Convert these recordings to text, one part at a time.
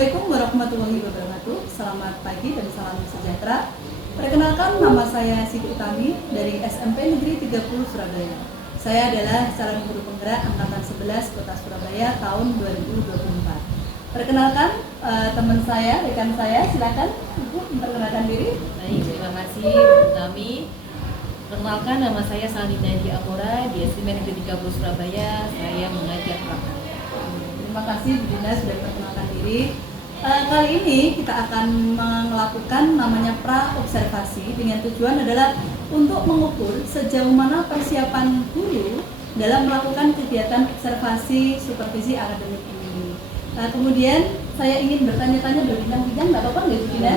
Assalamualaikum warahmatullahi wabarakatuh. Selamat pagi dan salam sejahtera. Perkenalkan, nama saya Siti Utami dari SMP Negeri 30 Surabaya. Saya adalah calon guru penggerak angkatan 11 Kota Surabaya tahun 2024. Perkenalkan teman saya, rekan saya, silakan Ibu memperkenalkan diri. Baik, terima kasih Bu Utami. Perkenalkan, nama saya Saldi Nadia Amora di SMP Negeri 30 Surabaya. Saya mengajar prakarya. Terima kasih Bu Dina sudah memperkenalkan diri. Kali ini kita akan melakukan namanya pra-observasi dengan tujuan adalah untuk mengukur sejauh mana persiapan guru dalam melakukan kegiatan observasi supervisi akademik ini. Kemudian saya ingin bertanya-tanya berbincang-bincang, nggak apa-apa nggak Bu Dina?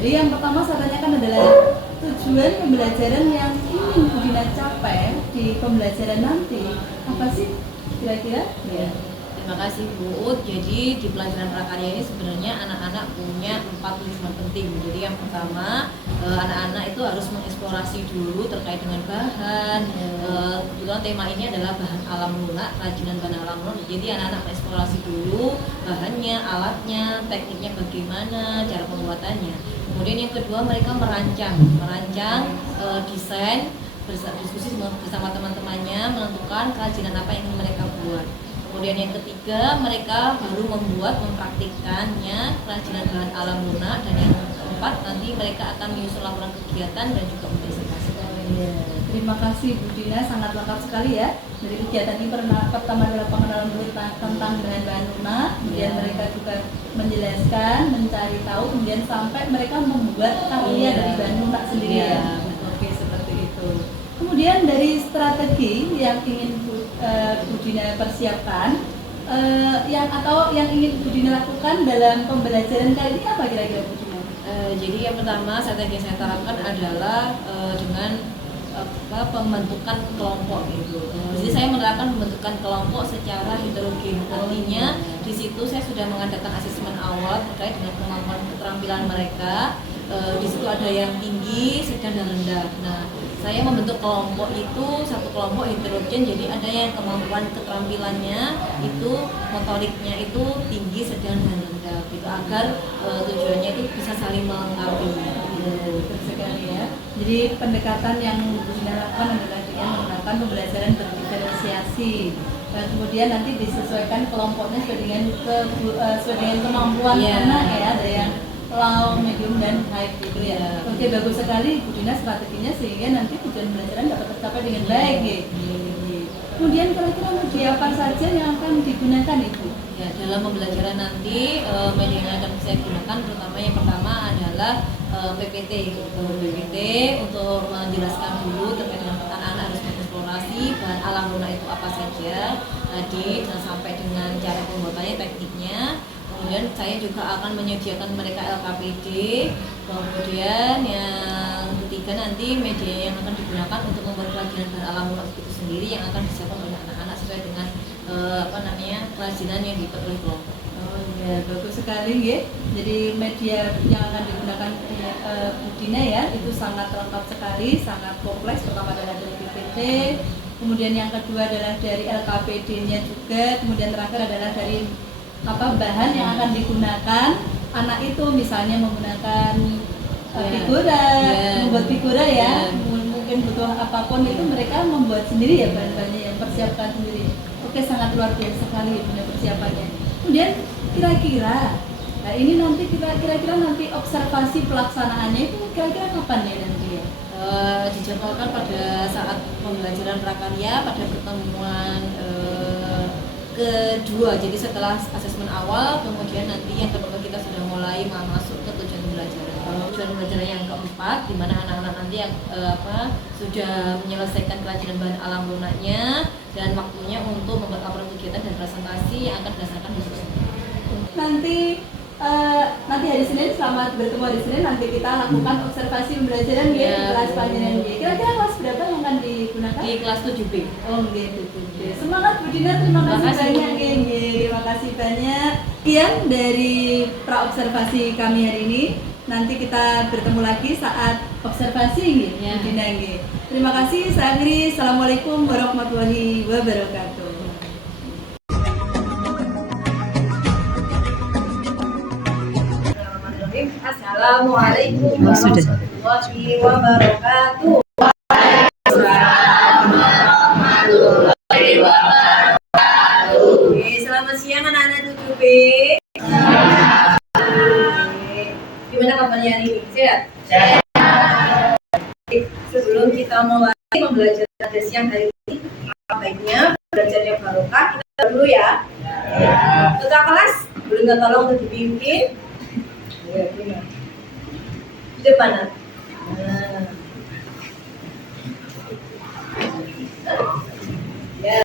Jadi yang pertama saya tanyakan adalah tujuan pembelajaran yang ingin Bu Dina capai di pembelajaran nanti apa sih kira-kira? Ya. Terima kasih Bu Ut. Jadi di pelajaran prakarya ini sebenarnya anak-anak punya 4 tujuan penting. Jadi yang pertama, anak-anak itu harus mengeksplorasi dulu terkait dengan bahan. Kebetulan tema ini adalah bahan alam lunak, kerajinan bahan alam lunak. Jadi anak-anak mengeksplorasi dulu bahannya, alatnya, tekniknya bagaimana, cara pembuatannya. Kemudian yang kedua, mereka merancang desain, berdiskusi bersama teman-temannya, menentukan kerajinan apa yang ingin mereka buat. Kemudian yang ketiga, mereka baru mempraktikkannya kerajinan bahan alam lunak. Dan yang keempat, nanti mereka akan menyusun laporan kegiatan dan juga mempresentasikan. Terima kasih Bu Dina, sangat lengkap sekali ya. Dari kegiatan ini pertama adalah pengenalan dulu tentang bahan-bahan lunak, kemudian mereka juga menjelaskan, mencari tahu, kemudian sampai mereka membuat karya dari bahan lunak sendiri ya. Oke, seperti itu. Kemudian dari strategi yang ingin Bu Dina persiapkan, yang ingin Bu Dina lakukan dalam pembelajaran kali ini apa kira-kira Bu Dina? Jadi yang pertama strategi yang saya terapkan adalah dengan pembentukan kelompok gitu. Jadi saya menerapkan pembentukan kelompok secara heterogen. Artinya di situ saya sudah mengadakan asesmen awal terkait dengan kemampuan keterampilan mereka. Di situ ada yang tinggi, sedang dan rendah. Nah, saya membentuk kelompok itu satu kelompok heterogen. Jadi ada yang kemampuan keterampilannya itu motoriknya itu tinggi, sedang dan rendah. Gitu agar tujuannya itu bisa saling melengkapi. Betul sekali ya. Jadi pendekatan yang dilakukan adalah dengan menggunakan pembelajaran berdiferensiasi. Dan kemudian nanti disesuaikan kelompoknya sesuai dengan kemampuan anak ya, ada yang low, medium, dan high gitu ya. Oke, bagus sekali Bu Dina strateginya sehingga nanti tujuan pembelajaran dapat tercapai dengan baik gitu. Kemudian kira-kira media apa saja yang akan digunakan Ibu? Ya, dalam pembelajaran nanti media yang akan saya gunakan terutama yang pertama adalah PPT untuk menjelaskan dulu terkait dengan anak-anak harus mengeksplorasi bahan alam lunak itu apa saja tadi dan sampai dengan cara pembuatannya, tekniknya. Kemudian saya juga akan menyediakan mereka LKPD. Kemudian yang ketiga nanti media yang akan digunakan untuk membuat kerajinan bahan alam lunak itu sendiri yang akan disiapkan oleh anak-anak sesuai dengan kerajinan yang dibuat oleh kelompok. Oh iya, bagus sekali ya. Jadi media yang akan digunakan Bu Dina ya itu sangat lengkap sekali, sangat kompleks. Pertama adalah dari PPT, kemudian yang kedua adalah dari LKPD-nya juga, kemudian terakhir adalah dari bahan yang akan digunakan anak itu, misalnya menggunakan figura, membuat figura ya, mungkin butuh apapun itu mereka membuat sendiri ya bahan-bahannya, yang persiapkan sendiri. Oke, sangat luar biasa sekali punya persiapannya. Kemudian kira-kira, nah ini nanti kira-kira nanti observasi pelaksanaannya itu kira-kira kapan ya nanti ya? Dijadwalkan pada saat pembelajaran prakarya pada pertemuan kedua. Jadi setelah asesmen awal, kemudian nanti yang kedua kita sudah mulai masuk ke tujuan pembelajaran. Tujuan pembelajaran yang keempat, di mana anak-anak nanti yang sudah menyelesaikan kerajinan bahan alam lunaknya dan waktunya untuk membuat laporan kegiatan dan presentasi yang akan didasarkan di situ. Nanti hari Senin, selamat bertemu hari Senin, nanti kita lakukan observasi pembelajaran di kelas pelajaran B. Kira-kira kelas berapa yang akan digunakan? Di kelas 7B. Oh gitu. Semangat Bu Dina, terima kasih banyak. Terima kasih banyak. Sekian dari pra-observasi kami hari ini. Nanti kita bertemu lagi saat observasi Bu Dina. Terima kasih. Saya akhiri. Assalamualaikum warahmatullahi wabarakatuh. Assalamualaikum warahmatullahi wabarakatuh. Oke, selamat siang anak-anak 7B. Gimana kabarnya hari ini? Sehat? Sehat. Sebelum kita mulai membelajar pada siang hari ini, baiknya belajar yang barokah kita dulu ya. Ketua kelas, boleh nggak tolong untuk dipimpin? Ya, benar. Di depan. Ya.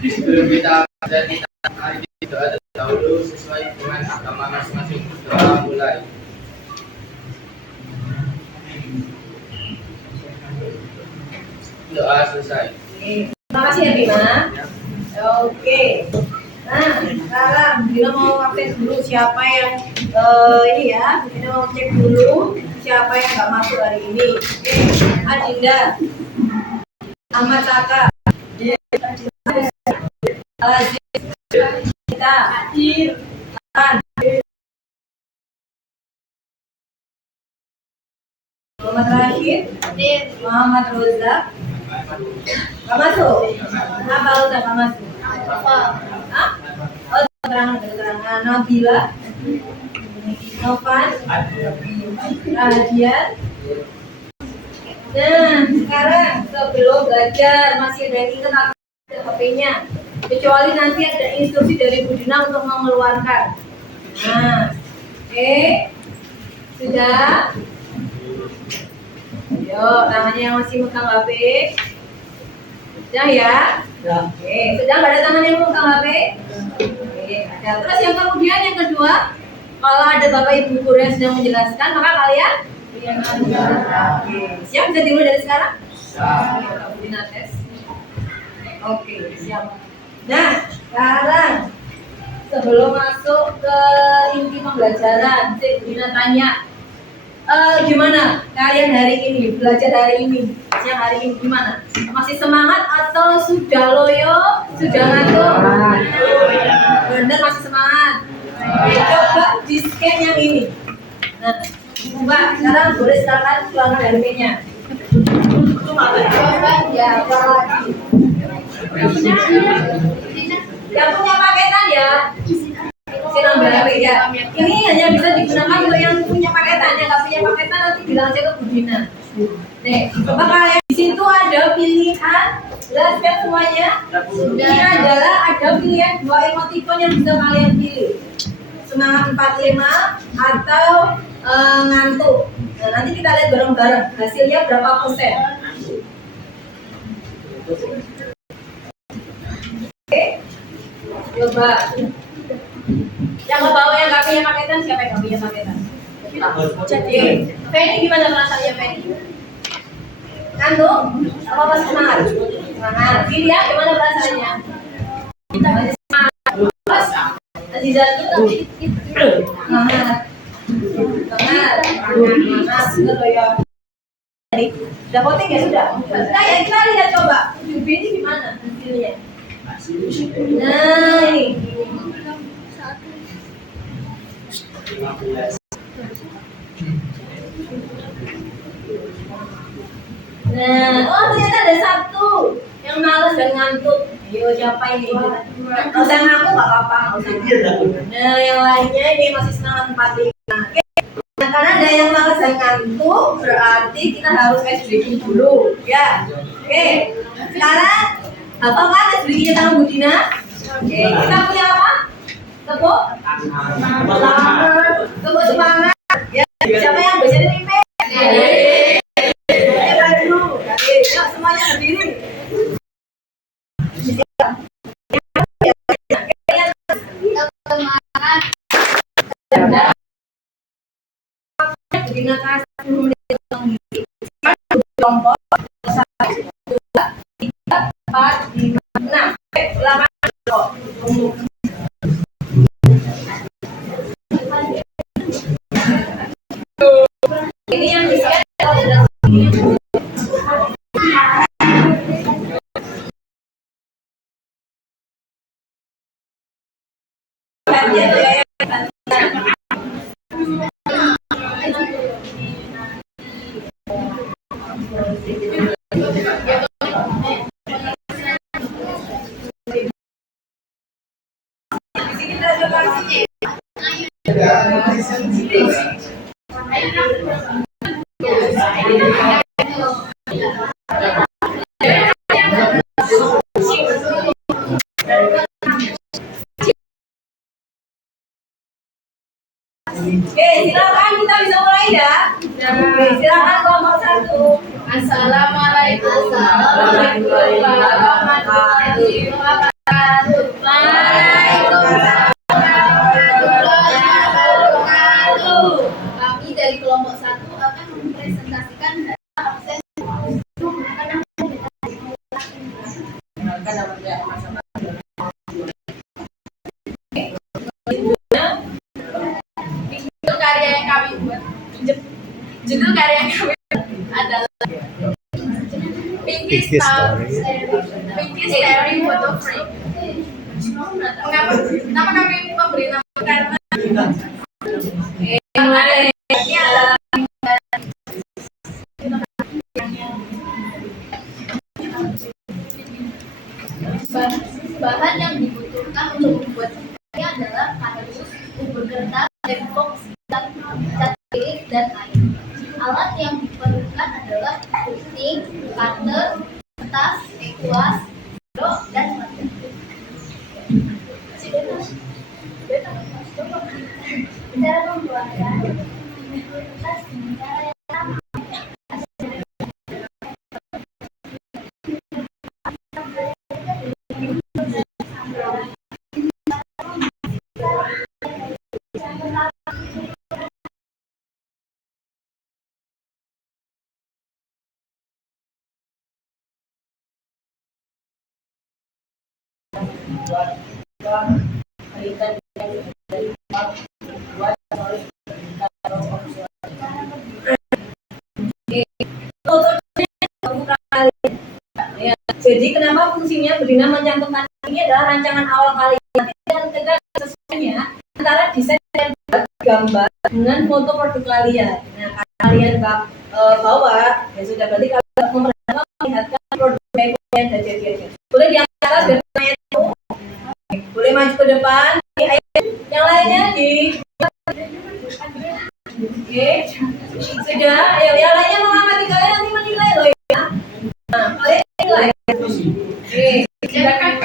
Sebelum kita jadi hari ini doa dahulu sesuai dengan agama masing-masing. Doa mulai. Doa selesai. Terima kasih ya Bima. Oke. Nah, sekarang Bima mau akses dulu siapa yang ini ya. Bima mau cek dulu siapa yang nggak masuk hari ini. Oke. Adinda, Ahmad Saka, Aziz, kita, Hadir, Muhammad Rashid, Muhammad Rozak, nggak masuk. Apa udah nggak masuk? Hah? Oh, keterangan. Nabila, Novan, Radian. Nah, sekarang sebelum belajar masih ada yang ingat ada HP-nya. Kecuali nanti ada instruksi dari Bu Dina untuk mengeluarkan. Nah, oke. Sudah? Yuk, namanya yang masih megang HP. Sudah ya? Oke, sudah nggak ada tangan yang megang HP? Oke, ada. Terus yang kemudian yang kedua, kalau ada Bapak Ibu guru yang sedang menjelaskan, maka kalian oke. Siap, bisa dimulai dari sekarang? Siap. Bina tes. Oke, siap. Nah, sekarang sebelum masuk ke inti pembelajaran, Bina tanya, gimana kalian hari ini, belajar hari ini, siang hari ini gimana? Masih semangat atau sudah loyo, sudah ngantuk? Bener, masih semangat. Coba di scan yang ini. Nah, coba sekarang boleh silakan keluarkan HP-nya. Coba ya, lagi. Yang punya paketan ya. Nambah HP ya. Ini hanya bisa digunakan untuk yang punya paketan. Yang nggak punya paketan nanti bilang aja ke Bu Dina. Nih, coba kalian di situ ada pilihan. Jelas kan semuanya? Ini adalah ada pilihan 2 emoticon yang bisa kalian pilih. Semangat 45 atau ngantuk. Nah, nanti kita lihat bareng-bareng hasilnya berapa persen. Oke, coba. Yang ngebawa yang nggak punya paketan siapa yang nggak punya paketan? Jadi, Penny gimana perasaannya Penny? Ngantuk? Apa pas semangat? Semangat. Filia gimana perasaannya? Semangat. Pas Azizah itu semangat. Semangat. Semangat. Ya. Sudah voting ya sudah? Sudah ya, kita lihat coba. Ini gimana hasilnya? Nah, ini. Nah, oh ternyata ada satu yang malas dan ngantuk. Ayo siapa ini? Nggak usah ngaku, nggak apa-apa. Nah, yang lainnya ini masih semangat 45. Oke. Nah, karena ada yang malas dan ngantuk, berarti kita harus SBQ dulu, ya. Oke. Sekarang hafalkan SBQ-nya sama Bu Dina. Oke. Kita punya apa? Tepuk. Tepuk semangat. Ya. Siapa yang bisa dipimpin? Yuk semuanya berdiri. Gunakan 10 menit kelompok 1, 2, 3, 4, 5, 6. Silakan. Ini yang di-scan Oke, silakan kita bisa mulai ya. Oke, silakan kelompok 1. Assalamualaikum warahmatullahi wabarakatuh. Waalaikumsalam warahmatullahi wabarakatuh. Kami dari kelompok 1 akan mempresentasikan absen. Judul karya yang kami buat adalah Pinky Story Photo Frame. Kenapa kami memberi nama karena ini adalah bahan yang dibutuhkan untuk membuat ini adalah kardus, bubur kertas, box, cat akrilik, dan air. Alat yang diperlukan adalah gunting, cutter, kertas, ekuas, dok, dan material. Cara pembuatan kertas dengan cara yang sama. Jadi kenapa fungsinya Brina mencantumkan ini adalah rancangan awal kalian dan tegak sesuainya antara desain dan gambar dengan foto produk kalian. Nah, kalian bawa ya sudah, berarti kalian memperlihatkan produk kalian dan jadi boleh di atas biar itu boleh maju ke depan. Yang lainnya di oke, sudah. Ayo yang lainnya mengamati, kalian nanti menilai loh ya. Nah, kalian nilai. Oke, silakan.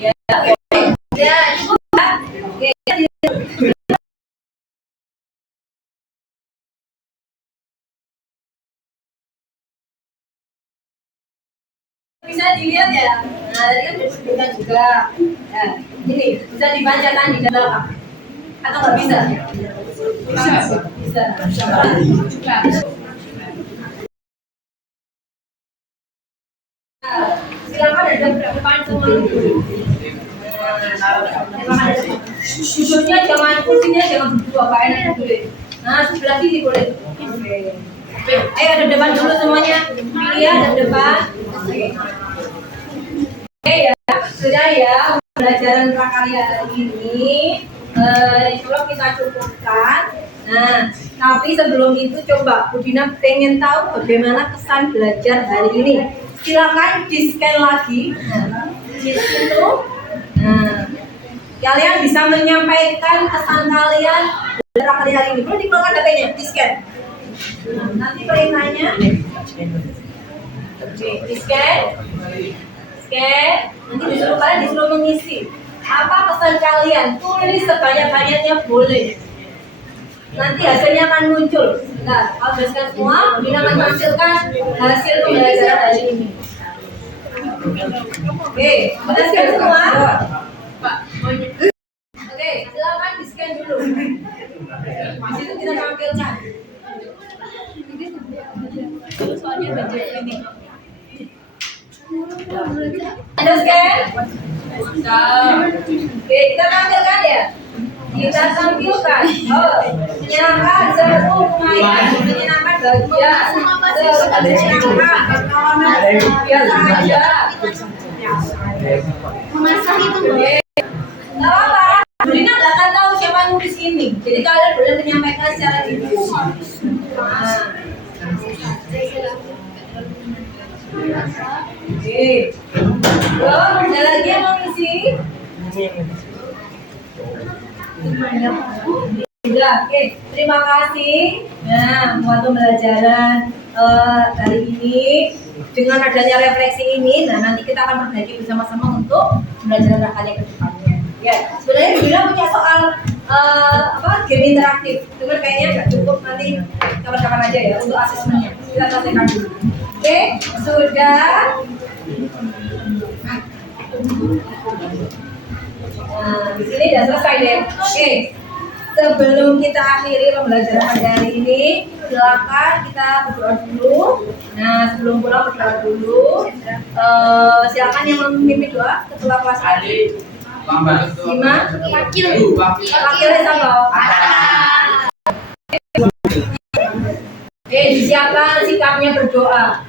Ya, oke. Bisa dilihat ya. Nah, tadi kan disebutkan juga. Nah, ini bisa dibacakan di dalam atau nggak bisa? Bisa. Nah, silakan ada depan semua itu. Duduknya jangan, kursinya jangan berdua, Pak, enak dulu. Nah, sebelah sini boleh. Ayo ada depan dulu semuanya. Pilih ada depan. Oke ya, sudah ya pembelajaran prakarya hari ini. Insya kita cukupkan. Nah, tapi sebelum itu coba Bu Dina pengen tahu bagaimana kesan belajar hari ini. Silakan di scan lagi. Nah, di situ. Nah, kalian bisa menyampaikan kesan kalian prakarya hari ini. Perlu dikeluarkan HP-nya, di scan. Nah, nanti perintahnya. Oke, di scan. Nanti disuruh mengisi apa pesan kalian, tulis sebanyak-banyaknya boleh. Nanti hasilnya akan muncul. Nah, kalau sudah semua, Dina akan hasilkan hasil pembelajaran hari ini. Oke, sudah scan semua? Pak, oke, silakan di scan dulu. Masih itu kita tampilkan. Soalnya baca ini. Ada scan? Oke, kita tampilkan ya. Kita tampilkan. Oh, menyenangkan, seru, lumayan, menyenangkan bagus. Menyenangkan, biasa aja. Mengasah itu loh. Nggak apa-apa. Budina nggak akan tahu siapa yang nulis ini. Jadi kalian boleh menyampaikan secara diri. Nah. Oke. Belum, ada lagi yang mau ngisi? Sudah, oke. Terima kasih. Nah, buat pembelajaran hari ini dengan adanya refleksi ini, nah nanti kita akan perbaiki bersama-sama untuk pembelajaran kali ke depannya. Ya, sebenarnya Bina punya soal game interaktif. Cuma kayaknya nggak cukup, nanti kapan-kapan aja ya untuk asesmennya. Kita selesaikan dulu. Oke, sudah. Nah, di sini sudah selesai deh. Oke. Sebelum kita akhiri pembelajaran pada hari ini, silakan kita berdoa dulu. Nah, sebelum pulang berdoa dulu. Silakan yang memimpin doa, ketua kelas Adik, Bambang, wakilnya sama. Disiapkan sikapnya berdoa.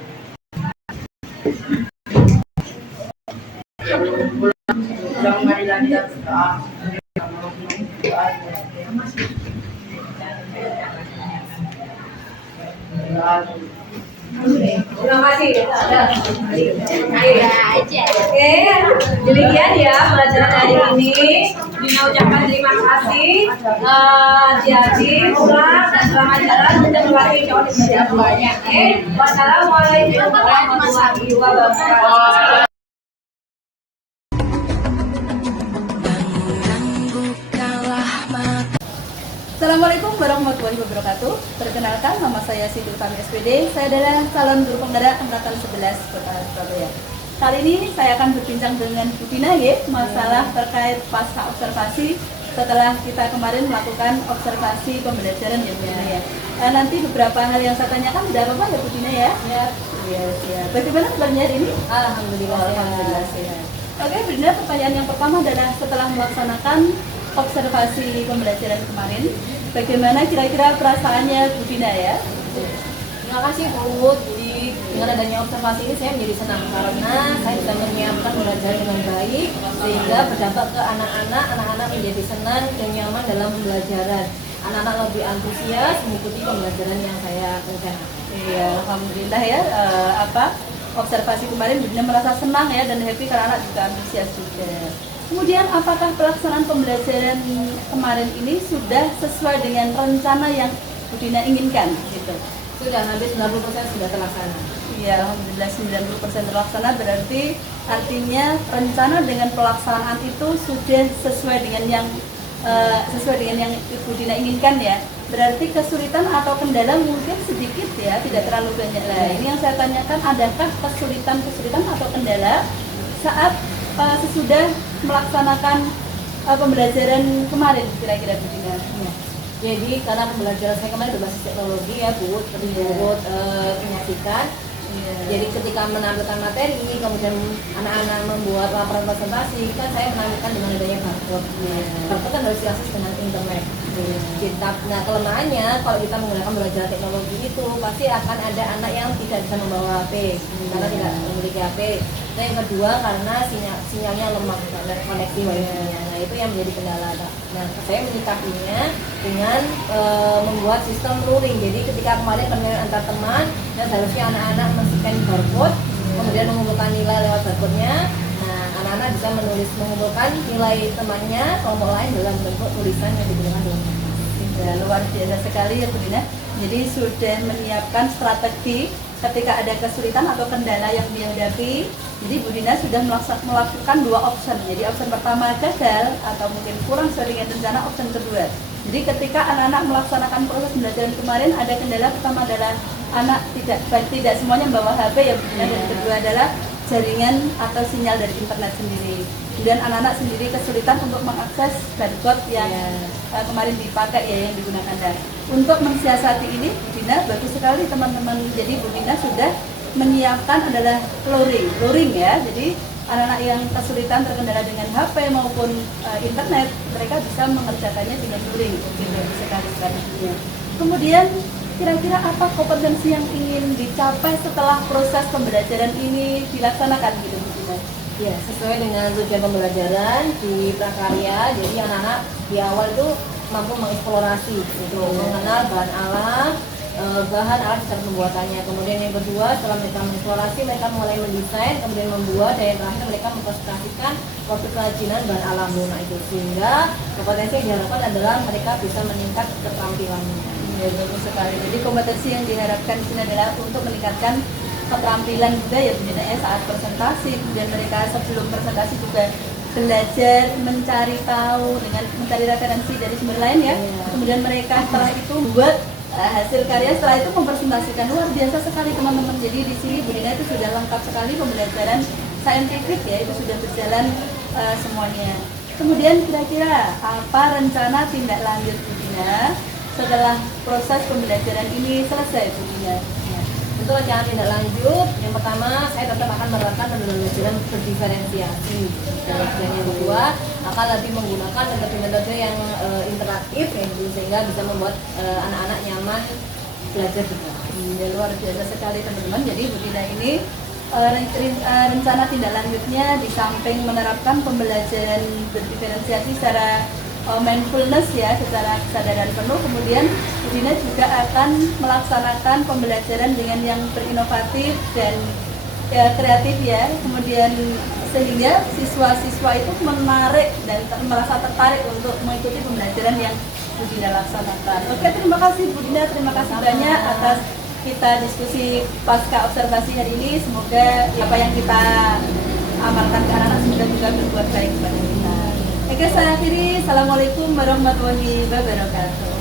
Terima kasih. Oke, demikian ya pelajaran hari ini. Dina ucapkan terima kasih. Jadi pulang dan selamat jalan untuk melalui jauh di banyak. Oke, wassalamualaikum warahmatullahi wabarakatuh. Assalamualaikum warahmatullahi wabarakatuh. Perkenalkan, nama saya Siti Utami SPD. Saya adalah calon guru penggerak angkatan 11 Kota Surabaya. Kali ini saya akan berbincang dengan Bu Dina ya, masalah terkait pasca observasi setelah kita kemarin melakukan observasi pembelajaran ya Bu Dina ya. Nanti beberapa hal yang saya tanyakan tidak apa-apa ya Bu Dina ya? Ya. Bagaimana kabarnya hari ini? Alhamdulillah sehat. Oke Bu Dina, pertanyaan yang pertama adalah setelah melaksanakan observasi pembelajaran kemarin, bagaimana kira-kira perasaannya Bu Dina ya? Terima kasih Bu. Jadi dengan adanya observasi ini saya menjadi senang karena saya bisa menyiapkan pembelajaran dengan baik sehingga berdampak ke anak-anak menjadi senang dan nyaman dalam pembelajaran. Anak-anak lebih antusias mengikuti pembelajaran yang saya rencanakan. Iya, alhamdulillah ya. Observasi kemarin Bu Dina merasa senang ya dan happy karena anak juga antusias juga. Kemudian apakah pelaksanaan pembelajaran kemarin ini sudah sesuai dengan rencana yang Bu Dina inginkan gitu? Sudah hampir 90% sudah terlaksana. Iya, alhamdulillah 90% terlaksana, berarti artinya rencana dengan pelaksanaan itu sudah sesuai dengan yang Bu Dina inginkan ya. Berarti kesulitan atau kendala mungkin sedikit ya, tidak terlalu banyak lah. Ini yang saya tanyakan, adakah kesulitan atau kendala saat sesudah melaksanakan pembelajaran kemarin kira-kira Bu Dina? Ya. Jadi karena pembelajaran saya kemarin berbasis teknologi ya Bu, tersebut menyaksikan. Jadi ketika menampilkan materi, kemudian anak-anak membuat laporan presentasi, kan saya menampilkan dengan adanya barcode. Barcode kan harus diakses dengan internet. Nah kelemahannya kalau kita menggunakan pembelajaran teknologi itu pasti akan ada anak yang tidak bisa membawa HP karena tidak memiliki HP. Nah yang kedua karena sinyalnya lemah karena koneksi wifi-nya. Nah itu yang menjadi kendala. Nah saya menyikapinya dengan membuat sistem luring. Jadi ketika kemarin penilaian antar teman dan seharusnya anak-anak men-scan barcode, kemudian mengumpulkan nilai lewat barcode-nya. Nah anak-anak bisa mengumpulkan nilai temannya kelompok lain dalam bentuk tulisan yang digunakan dalam Ya, luar biasa sekali ya Bu Dina. Jadi sudah menyiapkan strategi ketika ada kesulitan atau kendala yang dihadapi. Jadi Bu Dina sudah melakukan dua option. Jadi option pertama gagal atau mungkin kurang sesuai dengan rencana, option kedua. Jadi ketika anak-anak melaksanakan proses pembelajaran kemarin ada kendala, pertama adalah anak tidak semuanya membawa HP ya Bu Dina, dan kedua adalah jaringan atau sinyal dari internet sendiri. Kemudian anak-anak sendiri kesulitan untuk mengakses barcode yang kemarin dipakai ya, yang digunakan. Dan untuk mensiasati ini Bu Dina bagus sekali teman-teman. Jadi Bu Dina sudah menyiapkan adalah luring ya. Jadi anak-anak yang kesulitan terkendala dengan HP maupun internet, mereka bisa mengerjakannya dengan luring. Gitu sekali strateginya. Kemudian kira-kira apa kompetensi yang ingin dicapai setelah proses pembelajaran ini dilaksanakan gitu Bu Dina? Ya, sesuai dengan tujuan pembelajaran di prakarya, jadi anak-anak di awal itu mampu mengeksplorasi, gitu, mengenal bahan alam, bahan alat secara pembuatannya. Kemudian yang kedua, setelah mereka mengeksplorasi, mereka mulai mendesain, kemudian membuat, dan yang terakhir mereka mengkonsentrasikan waktu kerajinan bahan alam lunak itu, sehingga kompetensi yang diharapkan adalah mereka bisa meningkat keterampilannya. Ya, bagus sekali. Jadi kompetensi yang diharapkan di sini adalah untuk meningkatkan keterampilan juga ya Bunda ya saat presentasi, kemudian mereka sebelum presentasi juga belajar mencari tahu dengan mencari referensi dari sumber lain ya. Kemudian mereka setelah itu buat hasil karya, setelah itu mempresentasikan. Luar biasa sekali teman-teman. Jadi di sini Bu Dina itu sudah lengkap sekali pembelajaran saintifik ya, itu sudah berjalan semuanya. Kemudian kira-kira apa rencana tindak lanjut Bu Dina setelah proses pembelajaran ini selesai Bu Dina? Untuk rencana tindak lanjut, yang pertama saya tetap akan menerapkan pembelajaran berdiferensiasi. Dan yang kedua akan lebih menggunakan metode-metode yang interaktif sehingga bisa membuat anak-anak nyaman belajar juga. Ya, luar biasa sekali teman-teman. Jadi Bu Dina ini rencana tindak lanjutnya di samping menerapkan pembelajaran berdiferensiasi secara mindfulness ya, secara kesadaran penuh, kemudian Bu Dina juga akan melaksanakan pembelajaran dengan yang berinovatif dan kreatif ya, kemudian sehingga siswa-siswa itu menarik dan merasa tertarik untuk mengikuti pembelajaran yang Bu Dina laksanakan. Oke, terima kasih Bu Dina, terima kasih banyak atas kita diskusi pasca observasi hari ini. Semoga apa yang kita amalkan ke anak-anak semoga juga berbuat baik kepada kita. Oke, saya akhiri. Assalamualaikum warahmatullahi wabarakatuh.